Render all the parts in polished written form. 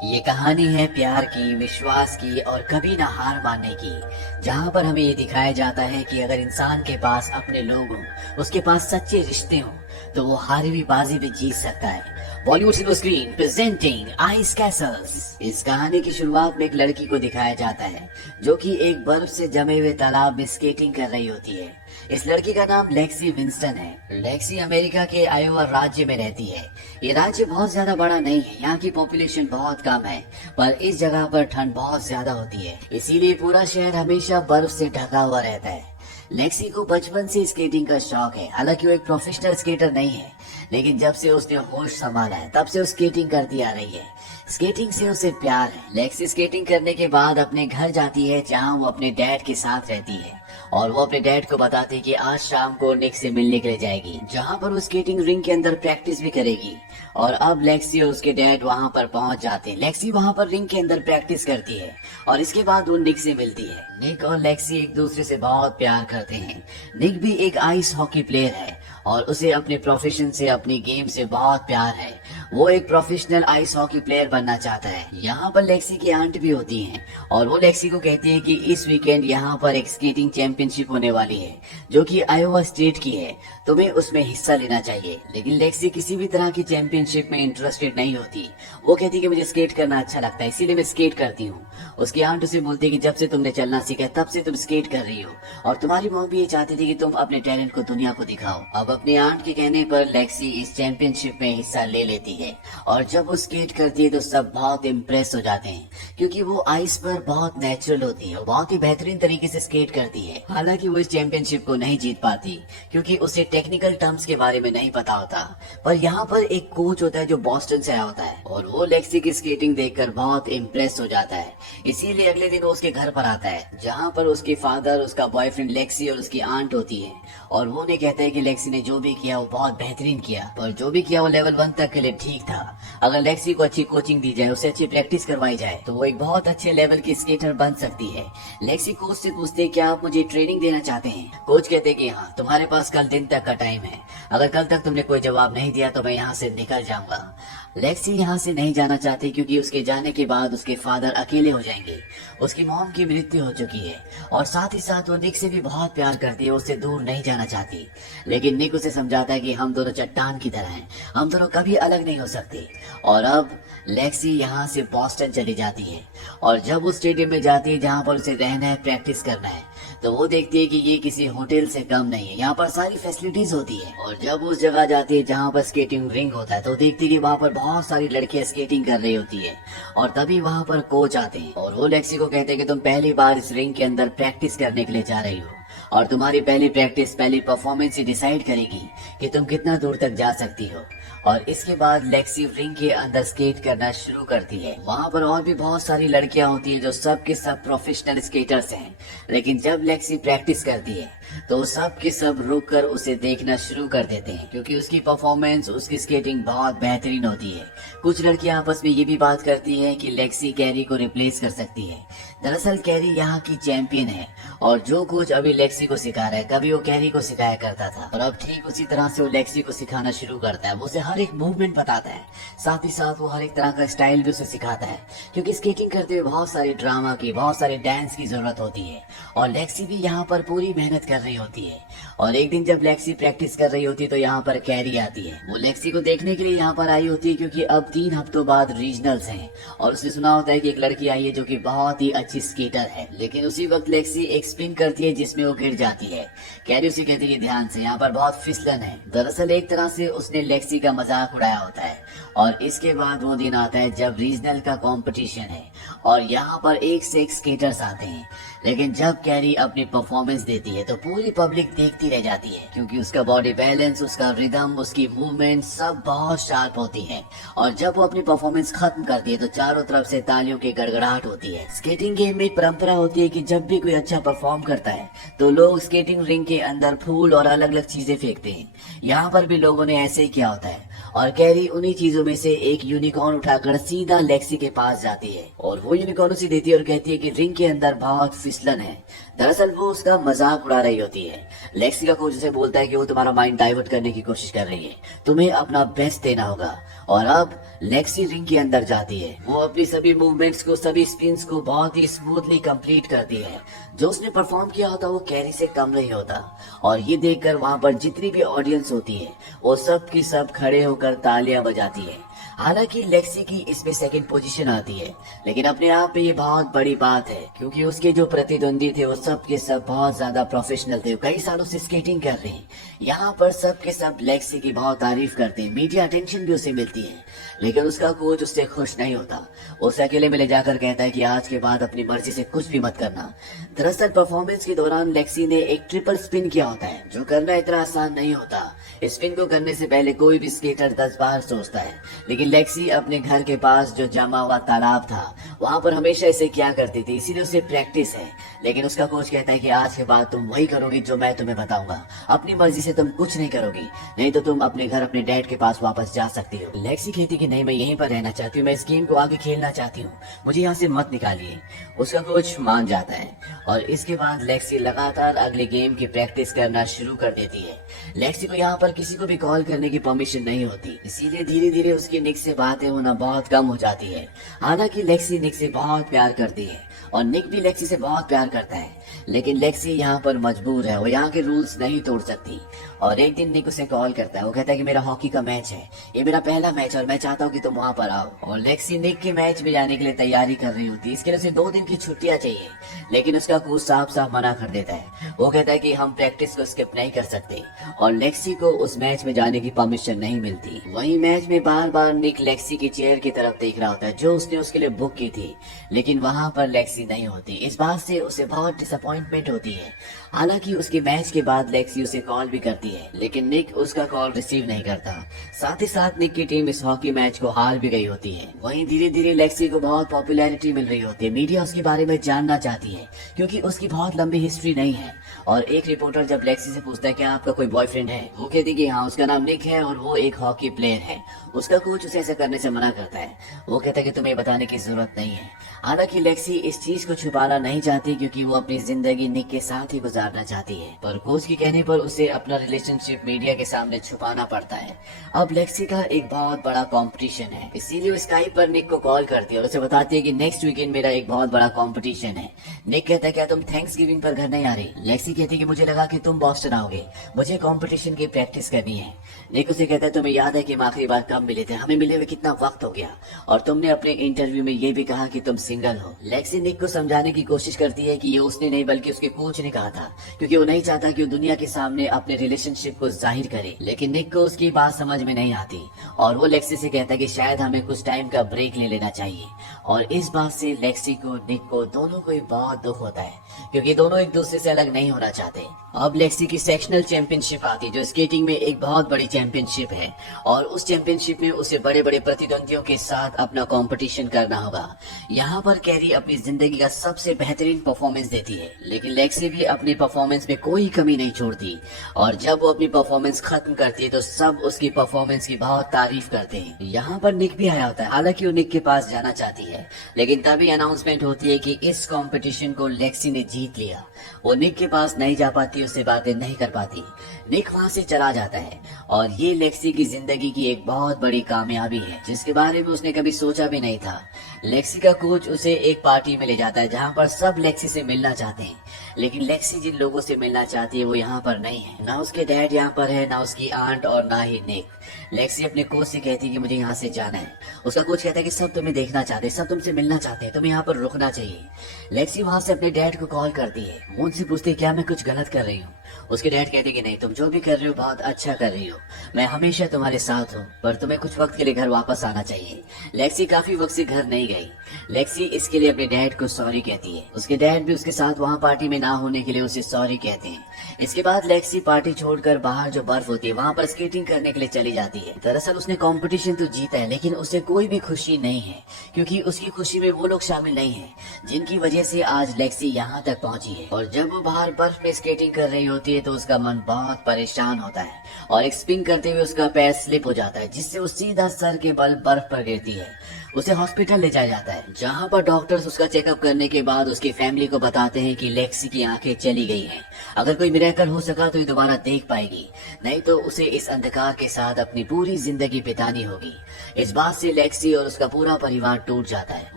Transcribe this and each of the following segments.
ये कहानी है प्यार की, विश्वास की और कभी ना हार मानने की। जहाँ पर हमें ये दिखाया जाता है कि अगर इंसान के पास अपने लोग हों, उसके पास सच्चे रिश्ते हों, तो वो हारी हुई बाजी भी जीत सकता है। Bollywood silver screen presenting ice Castle's. इस कहानी की शुरुआत में एक लड़की को दिखाया जाता है जो कि एक बर्फ से जमे हुए तालाब में स्केटिंग कर रही होती है। इस लड़की का नाम लेक्सी विंस्टन है। लेक्सी अमेरिका के आयोवा राज्य में रहती है। ये राज्य बहुत ज्यादा बड़ा नहीं है, यहाँ की पॉपुलेशन बहुत कम है, पर इस जगह पर ठंड बहुत ज्यादा होती है, इसीलिए पूरा शहर हमेशा बर्फ से ढका हुआ रहता है। लेक्सी को बचपन से स्केटिंग का शौक है। हालांकि वो एक प्रोफेशनल स्केटर नहीं है, लेकिन जब से उसने होश संभाला है तब से वो स्केटिंग करती आ रही है। स्केटिंग से उसे प्यार है। लेक्सी स्केटिंग करने के बाद अपने घर जाती है, जहाँ वो अपने डैड के साथ रहती है, और वो अपने डैड को बताती है कि आज शाम को निक से मिलने के लिए जाएगी, जहाँ पर वो स्केटिंग रिंग के अंदर प्रैक्टिस भी करेगी। और अब लेक्सी और उसके डैड वहाँ पर पहुँच जाते हैं। लेक्सी वहाँ पर रिंग के अंदर प्रैक्टिस करती है और इसके बाद वो निक से मिलती है। निक और लेक्सी एक दूसरे से बहुत प्यार करते हैं। निक भी एक आइस हॉकी प्लेयर है और उसे अपने प्रोफेशन से, अपनी गेम से बहुत प्यार है। वो एक प्रोफेशनल आइस हॉकी प्लेयर बनना चाहता है। यहाँ पर लेक्सी की आंट भी होती हैं और वो लेक्सी को कहती है कि इस वीकेंड यहाँ पर एक स्केटिंग चैंपियनशिप होने वाली है जो कि आयोवा स्टेट की है, तुम्हें उसमें हिस्सा लेना चाहिए। लेकिन लेक्सी किसी भी तरह की चैंपियनशिप में इंटरेस्टेड नहीं होती। वो कहती है कि मुझे स्केट करना अच्छा लगता है, इसीलिए मैं स्केट करती हूँ। उसकी आंट उसे बोलती है कि जब से तुमने चलना सीखा तब से तुम स्केट कर रही हो, और तुम्हारी मॉम भी ये चाहती थी कि तुम अपने टैलेंट को दुनिया को दिखाओ। अब अपनी आंट के कहने पर लेक्सी इस चैंपियनशिप में हिस्सा ले लेती है और जब वो स्केट करती है तो सब बहुत इम्प्रेस हो जाते हैं, क्योंकि वो आइस पर बहुत नेचुरल होती है, बहुत ही बेहतरीन तरीके से स्केट करती है। हालांकि वो इस चैंपियनशिप को नहीं जीत पाती क्योंकि उसे टेक्निकल टर्म्स के बारे में नहीं पता होता। पर यहाँ पर एक कोच होता है जो बॉस्टन से आया होता है और वो लेक्सी की स्केटिंग देखकर बहुत इम्प्रेस हो जाता है। इसीलिए अगले दिन वो उसके घर पर आता है, जहाँ पर उसके फादर, उसका बॉयफ्रेंड लेक्सी और उसकी आंट होती है। और वो उन्हें कहता है कि लेक्सी ने जो भी किया वो बहुत बेहतरीन किया, पर जो भी किया वो लेवल 1 तक के लिए ठीक था। अगर लेक्सी को अच्छी कोचिंग दी जाए, उसे अच्छी प्रैक्टिस करवाई जाए, तो वो एक बहुत अच्छे लेवल की स्केटर बन सकती है। लेक्सी कोच से पूछते हैं, क्या आप मुझे ट्रेनिंग देना चाहते हैं? कोच कहते हैं कि हाँ, तुम्हारे पास कल दिन तक का टाइम है। अगर कल तक तुमने कोई जवाब नहीं दिया तो मैं यहाँ से निकल जाऊंगा। लेक्सी यहाँ से नहीं जाना चाहती क्योंकि उसके जाने के बाद उसके फादर अकेले हो जाएंगे। उसकी मॉम की मृत्यु हो चुकी है और साथ ही साथ वो निक से भी बहुत प्यार करती है, उससे दूर नहीं जाना चाहती। लेकिन निक उसे समझाता है कि हम दोनों चट्टान की तरह हैं, हम दोनों कभी अलग नहीं हो सकते। और अब लेक्सी यहाँ से बॉस्टन चली जाती है और जब वो स्टेडियम में जाती है जहाँ पर उसे रहना है, प्रैक्टिस करना है, तो वो देखती है कि ये किसी होटल से कम नहीं है, यहाँ पर सारी फैसिलिटीज होती है। और जब उस जगह जाती है जहाँ पर स्केटिंग रिंग होता है, तो देखती है कि वहाँ पर बहुत सारी लड़कियां स्केटिंग कर रही होती है। और तभी वहाँ पर कोच आते हैं और वो लेक्सी को कहते हैं कि तुम पहली बार इस रिंग के अंदर प्रैक्टिस करने के लिए जा रही हो और तुम्हारी पहली प्रैक्टिस, पहली परफॉर्मेंस ही डिसाइड करेगी कि तुम कितना दूर तक जा सकती हो। और इसके बाद लेक्सी रिंग के अंदर स्केट करना शुरू करती है। वहाँ पर और भी बहुत सारी लड़कियां होती हैं जो सब के सब प्रोफेशनल स्केटर्स हैं। लेकिन जब लेक्सी प्रैक्टिस करती है तो सब के सब रुक कर उसे देखना शुरू कर देते हैं, क्योंकि उसकी परफॉर्मेंस, उसकी स्केटिंग बहुत बेहतरीन होती है। कुछ लड़कियां आपस में ये भी बात करती हैं कि लेक्सी कैरी को रिप्लेस कर सकती है। दरअसल कैरी यहाँ की चैंपियन है और जो कोच अभी लेक्सी को सिखा रहा है, कभी वो कैरी को सिखाया करता था और अब ठीक उसी तरह से वो लेक्सी को सिखाना शुरू करता है। वो उसे हर एक मूवमेंट बताता है, साथ ही साथ वो हर एक तरह का स्टाइल भी उसे सिखाता है, क्योंकि स्केटिंग करते हुए बहुत सारे ड्रामा की, बहुत सारे डांस की जरूरत होती है। और लेक्सी भी यहाँ पर पूरी मेहनत कर रही होती है। और एक दिन जब लेक्सी प्रैक्टिस कर रही होती है तो यहाँ पर कैरी आती है। वो लेक्सी को देखने के लिए यहाँ पर आई होती है क्योंकि अब 3 हफ्तों बाद रीजनल्स हैं और उसने सुना होता है कि एक लड़की आई है जो कि बहुत ही अच्छी स्केटर है। लेकिन उसी वक्त लेक्सी एक स्पिन करती है जिसमें वो गिर जाती है। कैरी उसे कहती है ध्यान से, यहाँ पर बहुत फिसलन है। दरअसल एक तरह से उसने लेक्सी का मजाक उड़ाया होता है। और इसके बाद वो दिन आता है जब रीजनल का कंपटीशन है और यहाँ पर एक से एक स्केटर्स आते हैं। लेकिन जब कैरी अपनी परफॉर्मेंस देती है तो पूरी पब्लिक देखती रह जाती है, क्योंकि उसका बॉडी बैलेंस, उसका रिदम, उसकी मूवमेंट सब बहुत शार्प होती है। और जब वो अपनी परफॉर्मेंस खत्म करती है तो चारों तरफ से तालियों की गड़गड़ाहट होती है। स्केटिंग गेम में एक परंपरा होती है कि जब भी कोई अच्छा परफॉर्म करता है तो लोग स्केटिंग रिंग के अंदर फूल और अलग अलग चीजें फेंकते हैं। यहाँ पर भी लोगों ने ऐसे ही किया होता है और कैरी उन्हीं चीजों में से एक यूनिकॉर्न उठाकर सीधा लेक्सी के पास जाती है और वो यूनिकॉर्न उसे देती है और कहती है कि रिंग के अंदर बहुत फिसलन है, दरअसल वो उसका मजाक उड़ा रही होती है। लेक्सी का कोच उसे बोलता है कि वो तुम्हारा माइंड डाइवर्ट करने की कोशिश कर रही है, तुम्हें अपना बेस्ट देना होगा। और अब लेक्सी रिंग के अंदर जाती है। वो अपनी सभी मूवमेंट्स को, सभी स्पिन्स को बहुत ही स्मूथली कंप्लीट करती है। जो उसने परफॉर्म किया होता वो कैरी से कम नहीं होता। और ये देखकर वहां पर जितनी भी ऑडियंस होती है वो सब की सब खड़े होकर तालियां बजाती है। हालांकि लेक्सी की इसमें सेकंड पोजीशन आती है, लेकिन अपने आप में ये बहुत बड़ी बात है, क्योंकि उसके जो प्रतिद्वंदी थे वो सब के सब बहुत ज्यादा प्रोफेशनल थे, कई सालों से स्केटिंग कर रहे हैं। यहाँ पर सब के सब लेक्सी की बहुत तारीफ करते हैं, मीडिया अटेंशन भी उसे मिलती है। लेकिन उसका कोच उससे खुश नहीं होता। उसे अकेले में ले जाकर कहता है कि आज के बाद अपनी मर्जी से कुछ भी मत करना। दरअसल परफॉर्मेंस के दौरान लेक्सी ने एक ट्रिपल स्पिन किया होता है, जो करना इतना आसान नहीं होता। स्पिन को करने से पहले कोई भी स्केटर 10 बार सोचता है, लेकिन लेक्सी अपने घर के पास जो जमा हुआ तालाब था वहां पर हमेशा इसे किया करती थी, इसीलिए उसे प्रैक्टिस है। लेकिन उसका कोच कहता है कि आज के बाद तुम वही करोगी जो मैं तुम्हें बताऊंगा, अपनी मर्जी से तुम कुछ नहीं करोगी, नहीं तो तुम अपने घर अपने डैड के पास वापस जा सकती हो। लेक्सी कहती कि नहीं, मैं यहीं पर रहना चाहती हूँ, मैं इस गेम को आगे खेलना चाहती हूँ, मुझे यहाँ से मत निकालिए। उसका कोच मान जाता है और इसके बाद लेक्सी लगातार अगले गेम की प्रैक्टिस करना शुरू कर देती है। लेक्सी को यहाँ पर किसी को भी कॉल करने की परमिशन नहीं होती, इसीलिए धीरे धीरे उसकी निक से बातें होना बहुत कम हो जाती है। हालांकि लेक्सी निक से बहुत प्यार करती है और निक भी लेक्सी से बहुत प्यार करता है, लेकिन लेक्सी यहाँ पर मजबूर है, वो यहाँ के रूल्स नहीं तोड़ सकती। और एक दिन निक उसे कॉल करता है, वो कहता है कि मेरा हॉकी का मैच है, ये मेरा पहला मैच और मैं चाहता हूँ कि तुम वहाँ पर आओ। और लेक्सी निक के मैच में जाने के लिए तैयारी कर रही होती है, इसके लिए उसे 2 दिन की छुट्टियां चाहिए, लेकिन उसका कोच साफ साफ मना कर देता है। वो कहता है कि हम प्रैक्टिस को स्किप नहीं कर सकते और लेक्सी को उस मैच में जाने की परमिशन नहीं मिलती। वही मैच में बार बार निक लेक्सी की चेयर की तरफ देख रहा होता है जो उसने उसके लिए बुक की थी, लेकिन वहाँ पर लेक्सी नहीं होती। इस बात से उसे बहुत डिसअपॉइंटमेंट होती है। हालांकि उसके मैच के बाद लेक्सी उसे कॉल भी करती है, लेकिन निक उसका कॉल रिसीव नहीं करता। साथ ही साथ निक की टीम इस हॉकी मैच को हार भी गई होती है। वहीं धीरे धीरे लेक्सी को बहुत पॉपुलैरिटी मिल रही होती है, मीडिया उसके बारे में जानना चाहती है क्योंकि उसकी बहुत लंबी हिस्ट्री नहीं है। और एक रिपोर्टर जब लेक्सी से पूछता है क्या आपका कोई बॉयफ्रेंड है, वो कहती कि हाँ, उसका नाम निक है और वो एक हॉकी प्लेयर है। उसका कोच उसे ऐसा करने से मना करता है, वो कहता है कि तुम्हें बताने की जरूरत नहीं है। हालांकि लेक्सी इस चीज को छुपाना नहीं चाहती क्योंकि वो अपनी जिंदगी निक के साथ ही गुजारना चाहती है, पर कोच के कहने पर उसे अपना रिलेशनशिप मीडिया के सामने छुपाना पड़ता है। अब लेक्सी का एक बहुत बड़ा कंपटीशन है, इसीलिए वो स्काइप पर निक को कॉल करती है और उसे बताती है कि नेक्स्ट वीकेंड मेरा एक बहुत बड़ा कंपटीशन है। निक कहता है क्या तुम थैंक्सगिविंग पर घर नहीं आ रही? लेक्सी कहती है कि मुझे लगा कि तुम बॉस्टन आओगे, मुझे कंपटीशन की प्रैक्टिस करनी है। निक उसे कहता है तुम्हें याद है कि हम आखिरी बार कब मिले थे, हमें मिले हुए कितना वक्त हो गया, और तुमने अपने इंटरव्यू में ये भी कहा कि तुम सिंगल हो। लेक्सी निक को समझाने की कोशिश करती है कि ये उसने नहीं बल्कि उसके कोच ने कहा था, क्योंकि वो नहीं चाहता कि वो दुनिया के सामने अपने रिलेशनशिप को जाहिर करे। लेकिन निक को उसकी बात समझ में नहीं आती और वो लेक्सी से कहता है कि शायद हमें कुछ टाइम का ब्रेक ले लेना चाहिए। और इस बात से लेक्सी को, निक को, दोनों को बहुत दुख होता है क्योंकि दोनों एक दूसरे से अलग नहीं होना चाहते। अब लेक्सी की सेक्शनल चैंपियनशिप आती है जो स्केटिंग में एक बहुत बड़ी चैंपियनशिप है, और उस चैंपियनशिप में उसे बड़े बड़े प्रतिद्वंदियों के साथ अपना कंपटीशन करना होगा। यहाँ पर कैरी अपनी जिंदगी का सबसे बेहतरीन परफॉर्मेंस देती है, लेकिन लेक्सी भी अपनी परफॉर्मेंस में कोई कमी नहीं छोड़ती, और जब वो अपनी परफॉर्मेंस खत्म करती है तो सब उसकी परफॉर्मेंस की बहुत तारीफ करते हैं। यहाँ पर निक भी आया होता है, हालांकि वो निक के पास जाना चाहती है, लेकिन तभी अनाउंसमेंट होती है कि इस कंपटीशन को लेक्सी ने जीत लिया। वो निक के पास नहीं जा पाती, उससे बातें नहीं कर पाती। निक वहाँ से चला जाता है और ये लेक्सी की जिंदगी की एक बहुत बड़ी कामयाबी है जिसके बारे में उसने कभी सोचा भी नहीं था। लेक्सी का कोच उसे एक पार्टी में ले जाता है जहाँ पर सब लेक्सी से मिलना चाहते हैं, लेकिन लेक्सी जिन लोगों से मिलना चाहती है वो यहाँ पर नहीं है। ना उसके डैड यहाँ पर है, ना उसकी आंट और ना ही निक। लेक्सी अपने कोच से कहती है कि मुझे यहाँ से जाना है। उसका कोच कहता है कि सब तुम्हें देखना चाहते हैं, सब तुमसे मिलना चाहते हैं, तुम्हें यहाँ पर रुकना चाहिए। लेक्सी वहाँ से अपने डैड को कॉल करती है, वो उनसे पूछती है क्या मैं कुछ गलत कर रही हूँ। उसके डैड कहते कि नहीं, तुम जो भी कर रही हो बहुत अच्छा कर रही हो, मैं हमेशा तुम्हारे साथ हूँ, पर तुम्हें कुछ वक्त के लिए घर वापस आना चाहिए। लेक्सी काफी वक्त से घर नहीं गई। लेक्सी इसके लिए अपने डैड को सॉरी कहती है। उसके डैड भी उसके साथ वहाँ पार्टी में ना होने के लिए उसे सॉरी कहते हैं, इसके बाद लेक्सी पार्टी छोड़कर बाहर जो बर्फ होती है वहाँ पर स्केटिंग करने के लिए चली जाती है। दरअसल उसने कंपटीशन तो जीता है लेकिन उसे कोई भी खुशी नहीं है, क्योंकि उसकी खुशी में वो लोग शामिल नहीं है जिनकी वजह से आज लेक्सी यहाँ तक पहुँची है। और जब वो बाहर बर्फ में स्केटिंग कर रही होती है तो उसका मन बहुत परेशान होता है और एक स्पिन करते हुए उसका पैर स्लिप हो जाता है, जिससे वो सीधा सर के बल बर्फ पर गिरती है। उसे हॉस्पिटल ले जाया जाता है, जहाँ पर डॉक्टर्स उसका चेकअप करने के बाद उसकी फैमिली को बताते हैं कि लेक्सी की आंखें चली गई हैं। अगर कोई मिरेकल हो सका तो ये दोबारा देख पाएगी, नहीं तो उसे इस अंधकार के साथ अपनी पूरी जिंदगी बितानी होगी। इस बात से लेक्सी और उसका पूरा परिवार टूट जाता है।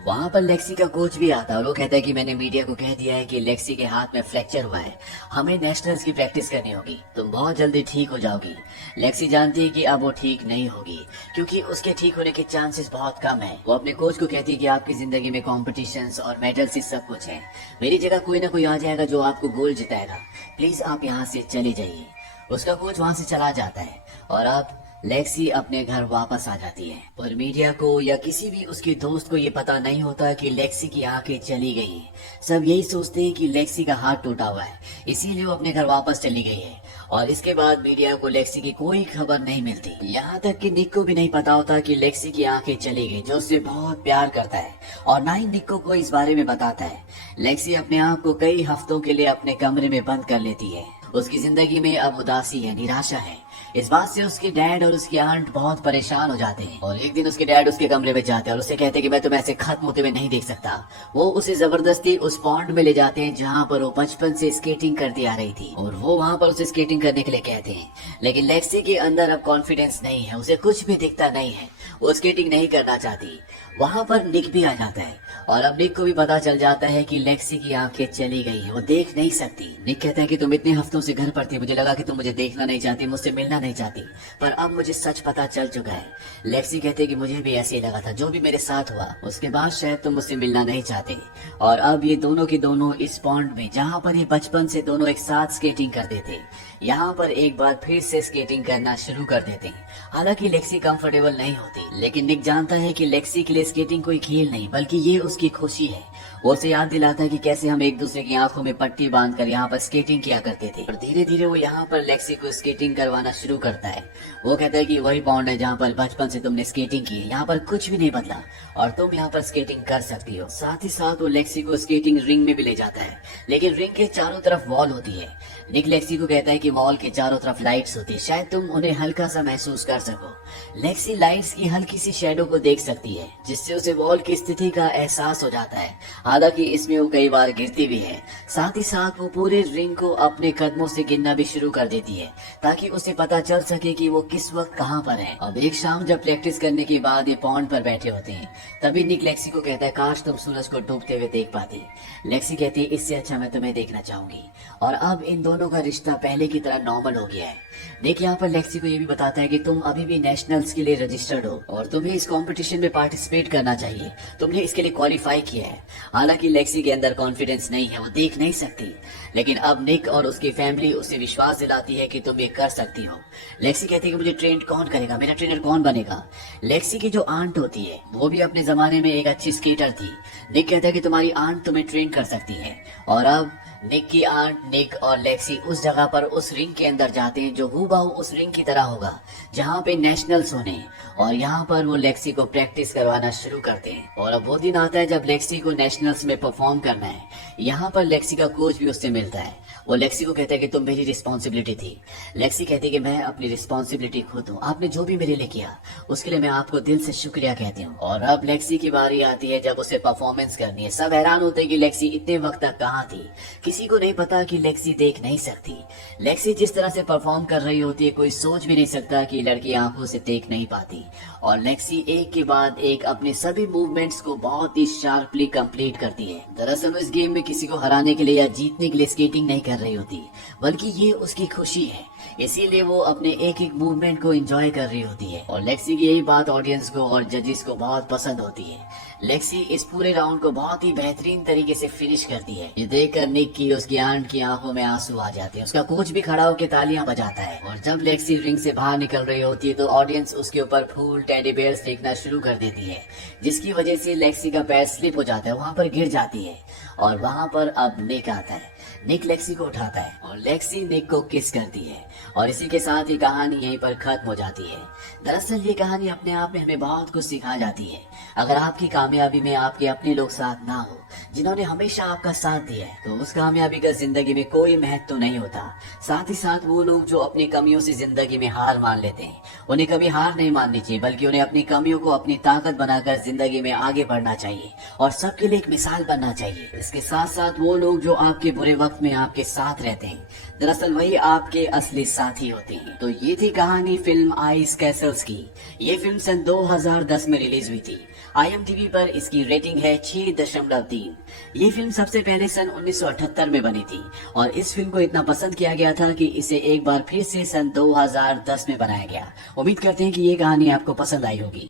वहाँ पर लेक्सी का कोच भी आता है और वो कहता है कि मैंने मीडिया को कह दिया है कि लेक्सी के हाथ में फ्रैक्चर हुआ है, हमें नेशनल्स की प्रैक्टिस करनी होगी, तुम बहुत जल्दी ठीक हो जाओगी। लेक्सी जानती है कि अब वो ठीक नहीं होगी क्योंकि उसके ठीक होने के चांसेस बहुत कम है। वो अपने कोच को कहती है कि आपकी जिंदगी में कॉम्पिटिशन्स और मेडल्स ही सब कुछ है, मेरी जगह कोई ना कोई आ जाएगा जो आपको गोल्ड जिताएगा, प्लीज आप यहाँ से चले जाइए। उसका कोच वहाँ से चला जाता है और अब लेक्सी अपने घर वापस आ जाती है। पर मीडिया को या किसी भी उसके दोस्त को ये पता नहीं होता कि लेक्सी की आंखें चली गई हैं। सब यही सोचते हैं कि लेक्सी का हाथ टूटा हुआ है, इसीलिए वो अपने घर वापस चली गई है। और इसके बाद मीडिया को लेक्सी की कोई खबर नहीं मिलती। यहाँ तक कि निक को भी नहीं पता होता कि लेक्सी की आंखें चली गई, जो उससे बहुत प्यार करता है और ना ही निक को इस बारे में बताता है। लेक्सी अपने आप को कई हफ्तों के लिए अपने कमरे में बंद कर लेती है। उसकी जिंदगी में अब उदासी है, निराशा है। इस बात से उसके डैड और उसकी आंट बहुत परेशान हो जाते हैं और एक दिन उसके डैड उसके कमरे में जाते हैं और उससे कहते हैं कि मैं तुम्हें ऐसे खत्म होते हुए नहीं देख सकता। वो उसे जबरदस्ती उस पॉन्ड में ले जाते हैं जहाँ पर वो बचपन से स्केटिंग करती आ रही थी और वो वहाँ पर उसे स्केटिंग करने के लिए कहते हैं। लेकिन लेक्सी के अंदर अब कॉन्फिडेंस नहीं है, उसे कुछ भी दिखता नहीं है, वो स्केटिंग नहीं करना चाहती। वहाँ पर निक भी आ जाता है और अब निक को भी पता चल जाता है कि लेक्सी की आंखें चली गई है, वो देख नहीं सकती। निक कहता है कि तुम इतने हफ्तों से घर पर थी, मुझे लगा कि तुम मुझे देखना नहीं चाहती, मुझसे मिलना नहीं चाहती, पर अब मुझे सच पता चल चुका है। लेक्सी कहते कि मुझे भी ऐसे ही लगा था, जो भी मेरे साथ हुआ उसके बाद शायद तुम मुझसे मिलना नहीं चाहते। और अब ये दोनों के दोनों इस पॉन्ड में, जहाँ पर ये बचपन से दोनों एक साथ स्केटिंग करते थे, यहाँ पर एक बार फिर से स्केटिंग करना शुरू कर देते हैं। हालांकि लेक्सी कंफर्टेबल नहीं होती, लेकिन निक जानता है कि लेक्सी के लिए स्केटिंग कोई खेल नहीं बल्कि ये उसकी खुशी है। वो उसे याद दिलाता है कि कैसे हम एक दूसरे की आंखों में पट्टी बांधकर यहाँ पर स्केटिंग किया करते थे। और धीरे धीरे वो यहाँ पर लेक्सी को स्केटिंग करवाना शुरू करता है। वो कहता है कि वही पॉन्ड है जहाँ पर बचपन से तुमने स्केटिंग की है, यहाँ पर कुछ भी नहीं बदला और तुम यहाँ पर स्केटिंग कर सकती हो। साथ ही साथ वो लेक्सी को स्केटिंग रिंग में भी ले जाता है, लेकिन रिंग के चारों तरफ वॉल होती है। निक लेक्सी को कहता है कि वॉल के चारों तरफ लाइट्स होती है, शायद तुम उन्हें हल्का सा महसूस कर सको। लेक्सी लाइट्स की हल्की सी शेडो को देख सकती है, जिससे उसे वॉल की स्थिति का एहसास हो जाता है। हालांकि इसमें वो कई बार गिरती भी है। साथ ही साथ वो पूरे रिंग को अपने कदमों से गिनना भी शुरू कर देती है ताकि उसे पता चल सके कि वो किस वक्त कहाँ पर है। अब एक शाम जब प्रैक्टिस करने के बाद ये पॉन्ड पर बैठे होते हैं, तभी निक लेक्सी को कहता है काश तुम सूरज को डूबते हुए देख पाती। लेक्सी कहती है इससे अच्छा मैं तुम्हें देखना चाहूंगी। और अब इन दोनों का रिश्ता पहले की तरह नॉर्मल हो गया है। निक यहाँ पर लेक्सी को ये भी बताता है कि तुम अभी भी नेशनल्स के लिए रजिस्टर्ड हो और तुम्हें इस कंपटीशन में पार्टिसिपेट करना चाहिए, तुमने इसके लिए क्वालिफाई किया है। हालांकि लेक्सी के अंदर कॉन्फिडेंस नहीं है, वो देख नहीं सकती, लेकिन अब निक और उसकी फैमिली उसे विश्वास दिलाती है कि तुम ये कर सकती हो। लेक्सी कहती है कि मुझे ट्रेन कौन करेगा, मेरा ट्रेनर कौन बनेगा। लेक्सी की जो आंट होती है वो भी अपने जमाने में एक अच्छी स्केटर थी। निक कहता है कि तुम्हारी आंट तुम्हें ट्रेन कर सकती है। और अब निक की आंट, निक और लेक्सी उस जगह पर उस रिंग के अंदर जाते हैं जो हूबहू उस रिंग की तरह होगा जहाँ पे नेशनल्स होने, और यहाँ पर वो लेक्सी को प्रैक्टिस करवाना शुरू करते हैं। और अब वो दिन आता है जब लेक्सी को नेशनल्स में परफॉर्म करना है। यहाँ पर लेक्सी का कोच भी उससे मिलता है। वो लेक्सी को कहता है कि तुम मेरी रिस्पॉन्सिबिलिटी थी। लेक्सी कहती है कि मैं अपनी रिस्पॉन्सिबिलिटी खुद हूँ, आपने जो भी मेरे लिए किया उसके लिए मैं आपको दिल से शुक्रिया कहती हूँ। और अब लेक्सी की बारी आती है जब उसे परफॉर्मेंस करनी है। सब हैरान होते हैं कि लेक्सी इतने वक्त तक कहाँ थी। किसी को नहीं पता कि लेक्सी देख नहीं सकती। लेक्सी जिस तरह से परफॉर्म कर रही होती है कोई सोच भी नहीं सकता कि लड़की आंखों से देख नहीं पाती। और लेक्सी एक के बाद एक अपने सभी मूवमेंट्स को बहुत ही शार्पली कंप्लीट करती है। दरअसल इस गेम में किसी को हराने के लिए या जीतने के लिए स्केटिंग नहीं कर रही होती, बल्कि ये उसकी खुशी है, इसीलिए वो अपने एक एक मूवमेंट को एंजॉय कर रही होती है। और लेक्सी की यही बात ऑडियंस को और जजेस को बहुत पसंद होती है। लेक्सी इस पूरे राउंड को बहुत ही बेहतरीन तरीके से फिनिश करती है। ये देखकर निक की उसकी आंट की आंखों में आंसू आ जाते हैं। उसका कोच भी खड़ा होकर तालियां बजाता है। और जब लेक्सी रिंग से बाहर निकल रही होती है तो ऑडियंस उसके ऊपर फूल, टेडी बेयर्स फेंकना शुरू कर देती है, जिसकी वजह से लेक्सी का पैर स्लिप हो जाता है, वहाँ पर गिर जाती है। और वहाँ पर अब निक आता है। निक लेक्सी को उठाता है और लेक्सी निक को किस करती है और इसी के साथ ही कहानी यहीं पर खत्म हो जाती है। दरअसल ये कहानी अपने आप में हमें बहुत कुछ सिखा जाती है। अगर आपकी कामयाबी में आपके अपने लोग साथ ना हो जिन्होंने हमेशा आपका साथ दिया है, तो उस कामयाबी का जिंदगी में कोई महत्व नहीं होता। साथ ही साथ वो लोग जो अपनी कमियों से जिंदगी में हार मान लेते हैं, उन्हें कभी हार नहीं माननी चाहिए, बल्कि उन्हें अपनी कमियों को अपनी ताकत बनाकर जिंदगी में आगे बढ़ना चाहिए और सबके लिए एक मिसाल बनना चाहिए। इसके साथ साथ वो लोग जो आपके बुरे वक्त में आपके साथ रहते हैं, दरअसल वही आपके असली साथी होते हैं। तो ये थी कहानी फिल्म आइस कैसल्स की। ये फिल्म सन 2010 में रिलीज हुई थी। IMDb पर इसकी रेटिंग है 6.3। ये फिल्म सबसे पहले सन 1978 में बनी थी और इस फिल्म को इतना पसंद किया गया था कि इसे एक बार फिर से सन 2010 में बनाया गया। उम्मीद करते हैं कि ये कहानी आपको पसंद आई होगी।